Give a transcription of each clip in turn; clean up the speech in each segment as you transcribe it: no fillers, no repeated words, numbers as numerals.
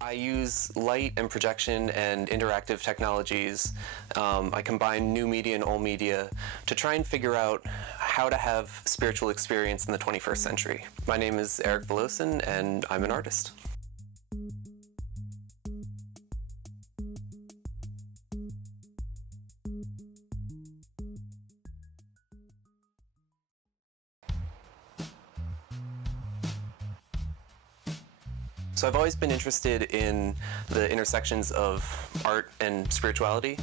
I use light and projection and interactive technologies. I combine new media and old media to try and figure out how to have spiritual experience in the 21st century. My name is Valosin, and I'm an artist. So I've always been interested in the intersections of art and spirituality.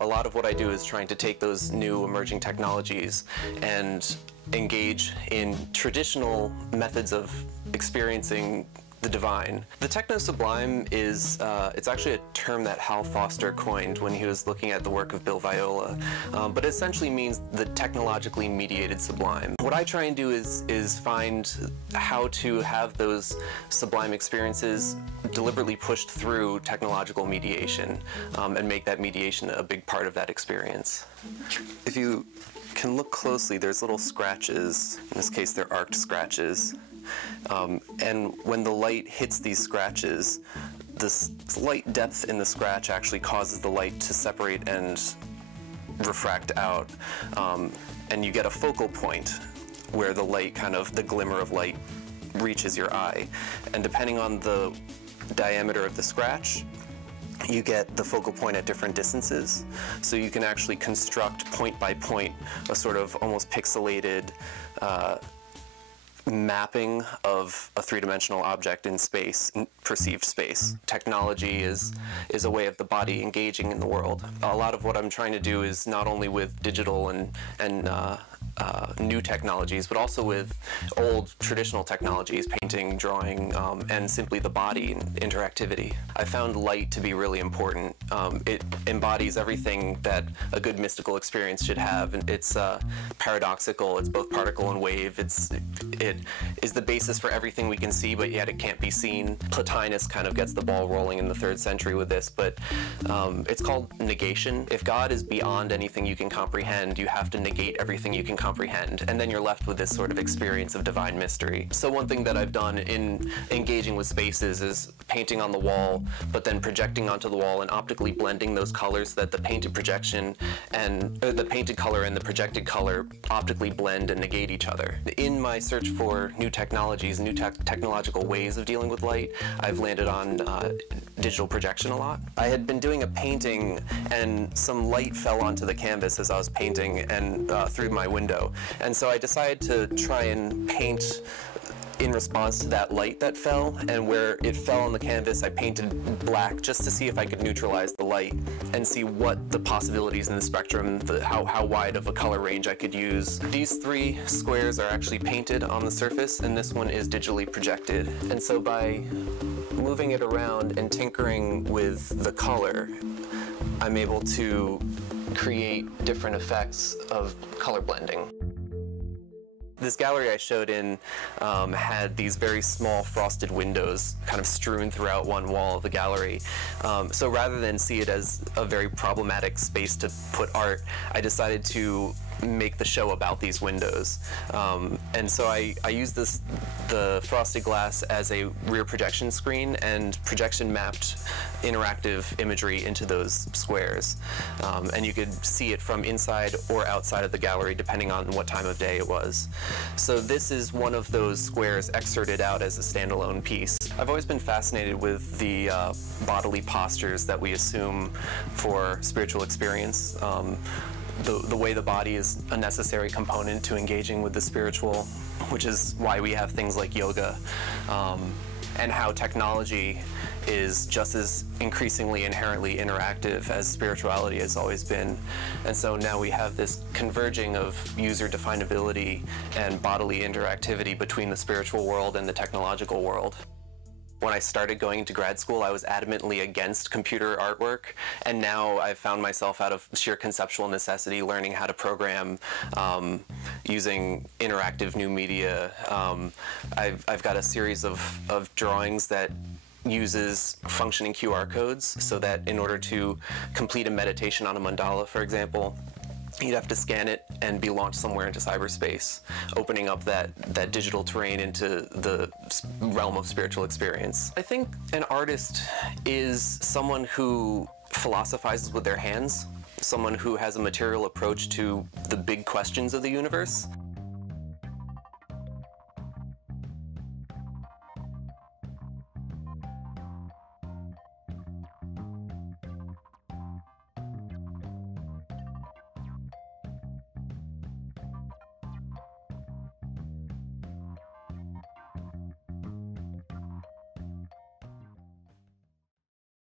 A lot of what I do is trying to take those new emerging technologies and engage in traditional methods of experiencing the divine. The Techno-Sublime is, it's actually a term that Hal Foster coined when he was looking at the work of Bill Viola, but it essentially means the technologically mediated sublime. What I try and do is find how to have those sublime experiences deliberately pushed through technological mediation, and make that mediation a big part of that experience. If you can look closely, there's little scratches. In this case, they're arced scratches. And when the light hits these scratches, the slight depth in the scratch actually causes the light to separate and refract out. And you get a focal point where the light the glimmer of light reaches your eye. And depending on the diameter of the scratch, you get the focal point at different distances. So you can actually construct point by point a sort of almost pixelated mapping of a three-dimensional object in space, in perceived space. Technology is a way of the body engaging in the world. A lot of what I'm trying to do is not only with digital and new technologies, but also with old traditional technologies, painting, drawing, and simply the body and interactivity. I found light to be really important. It embodies everything that a good mystical experience should have. It's paradoxical, it's both particle and wave, it is the basis for everything we can see, but yet it can't be seen. Plotinus kind of gets the ball rolling in the 3rd century with this, but it's called negation. If God is beyond anything you can comprehend, you have to negate everything you can comprehend, and then you're left with this sort of experience of divine mystery. So one thing that I've done in engaging with spaces is painting on the wall, but then projecting onto the wall and optically blending those colors so that the painted projection and the painted color and the projected color optically blend and negate each other. In my search for new technologies, new technological ways of dealing with light, I've landed on digital projection a lot. I had been doing a painting and some light fell onto the canvas as I was painting and through my window. And so I decided to try and paint in response to that light that fell, and where it fell on the canvas, I painted black just to see if I could neutralize the light and see what the possibilities in the spectrum, how wide of a color range I could use. These 3 squares are actually painted on the surface, and this one is digitally projected. And so by moving it around and tinkering with the color, I'm able to create different effects of color blending. This gallery I showed in had these very small frosted windows kind of strewn throughout one wall of the gallery. So rather than see it as a very problematic space to put art, I decided to make the show about these windows. And so I used the frosted glass as a rear projection screen and projection mapped interactive imagery into those squares. And you could see it from inside or outside of the gallery depending on what time of day it was. So this is one of those squares excerpted out as a standalone piece. I've always been fascinated with the bodily postures that we assume for spiritual experience. The way the body is a necessary component to engaging with the spiritual, which is why we have things like yoga, and how technology is just as increasingly inherently interactive as spirituality has always been. And so now we have this converging of user definability and bodily interactivity between the spiritual world and the technological world. When I started going into grad school, I was adamantly against computer artwork, and now I've found myself out of sheer conceptual necessity learning how to program using interactive new media. I've got a series of drawings that uses functioning QR codes so that in order to complete a meditation on a mandala, for example, you'd have to scan it and be launched somewhere into cyberspace, opening up that digital terrain into the realm of spiritual experience. I think an artist is someone who philosophizes with their hands, someone who has a material approach to the big questions of the universe.